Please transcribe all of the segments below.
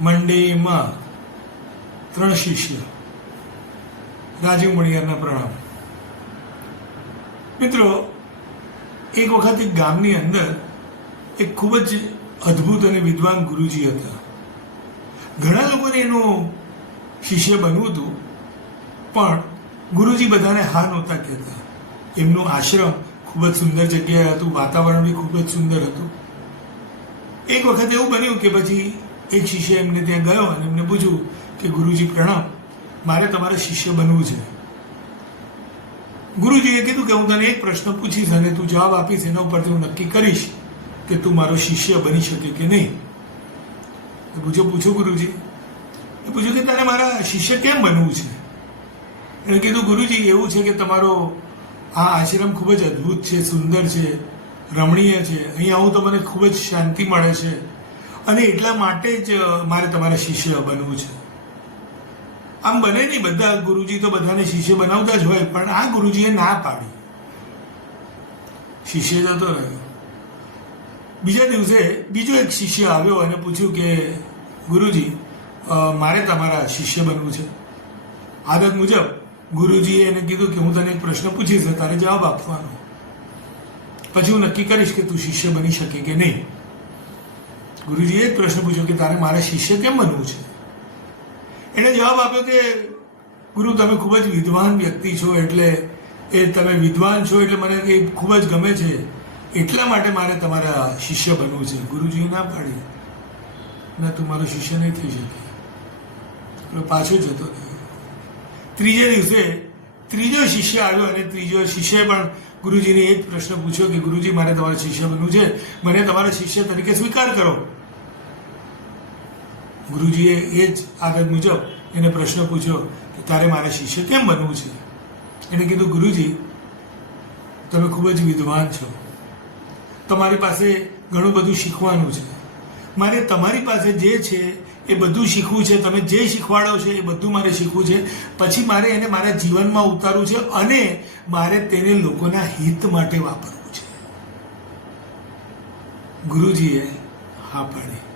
મંડેમાં ત્રણ શિષ્ય. રાજીવ મણિયારના પ્રણામ. મિત્રો, એક વખત એક ગામની અંદર એક ખૂબ જ અદ્ભુત અને વિદ્વાન ગુરુજી હતા. ઘણા લોકોને એનું શિષ્ય બનવું હતું, પણ ગુરુજી બધાને હા નહોતા કહેતા. એમનું આશ્રમ ખૂબ જ સુંદર જગ્યાએ હતું, વાતાવરણ બી ખૂબ જ સુંદર હતું. એક વખત એવું બન્યું કે પછી એક શિષ્ય એમને ત્યાં ગયો અને એમને પૂછ્યું કે, ગુરુજી પ્રણામ, મારે તમારા શિષ્ય બનવું છે. ગુરુજીએ કીધું કે, હું તને એક પ્રશ્ન પૂછીશ અને તું જવાબ આપીશ, એના ઉપરથી હું નક્કી કરીશ કે તું મારો શિષ્ય બની શકે કે નહીં. એ પૂછો પૂછો ગુરુજી. એ પૂછ્યું કે તારે મારા શિષ્ય કેમ બનવું છે? એણે કીધું, ગુરુજી, એવું છે કે તમારો આ આશ્રમ ખૂબ જ અદ્ભુત છે, સુંદર છે, રમણીય છે. અહીંયા આવું તો મને ખૂબ જ શાંતિ મળે છે. અને એટલા માટે જ મારે તમારા શિષ્ય બનવું છે. આમ બને નહીં બધા ગુરુજી તો બધાને શિષ્ય બનાવતા જ હોય, પણ આ ગુરુજીએ ના પાડી. શિષ્ય જતો રહ્યો. બીજા દિવસે બીજો એક શિષ્ય આવ્યો અને પૂછ્યું કે, ગુરુજી મારે તમારા શિષ્ય બનવું છે. આદત મુજબ ગુરુજીએ એને કીધું કે, હું તને એક પ્રશ્ન પૂછીશ તારે જવાબ આપવાનો. પછી હું નક્કી કરીશ કે તું શિષ્ય બની શકે કે નહીં. ગુરુજીએ એક પ્રશ્ન પૂછ્યો કે તારે મારા શિષ્ય કેમ બનવું છે? એણે જવાબ આપ્યો કે, ગુરુ, તમે ખૂબ જ વિદ્વાન વ્યક્તિ છો એટલે, એ તમે વિદ્વાન છો એટલે મને એ ખૂબ જ ગમે છે. એટલા માટે મારે તમારા શિષ્ય બનવું છે. ગુરુજીએ ના પાડી. ના, તું મારો શિષ્ય નહીં થઈ શકે. પાછો જતો ત્રીજે દિવસે ત્રીજો શિષ્ય આવ્યો અને ત્રીજો શિષ્ય પણ ગુરુજીને એ જ પ્રશ્ન પૂછ્યો કે, ગુરુજી, મારે તમારા શિષ્ય બનવું છે. મને તમારા શિષ્ય તરીકે સ્વીકાર કરો. ગુરુજીએ એ જ આદત મુજબ એને પ્રશ્ન પૂછ્યો કે તારે મારા શિષ્ય કેમ બનવું છે? એને કીધું, ગુરુજી, તમે ખૂબ જ વિદ્વાન છો. તમારી પાસે ઘણું બધું શીખવાનું છે. મારે તમારી પાસે જે છે એ બધું શીખવું છે. તમે જે શીખવાડો છો એ બધું મારે શીખવું છે. પછી મારે એને મારા જીવનમાં ઉતારવું છે અને મારે તેને લોકોના હિત માટે વાપરવું છે. ગુરુજીએ હા પાડી.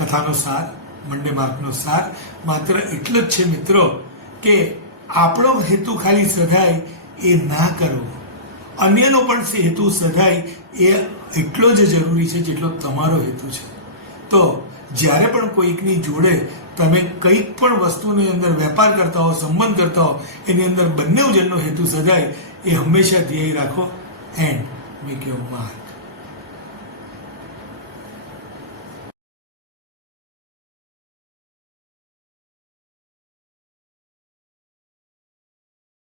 કથાનો સાર, મંડે માર્કનો સાર. માત્ર એટલો જ છે મિત્રો કે આપણો હેતુ ખાલી સધાય એ ના કરવો. અન્યનો પણ હેતુ સધાય એ એટલો જ જરૂરી છે જેટલો તમારો હેતુ છે. તો જ્યારે પણ કોઈકની જોડે તમે કંઈક પણ વસ્તુની અંદર વેપાર કરતા હો, સંબંધ કરતા હો, એની અંદર બંને જણનો હેતુ સધાય, એ હંમેશા ધ્યેય રાખો. And, make your mark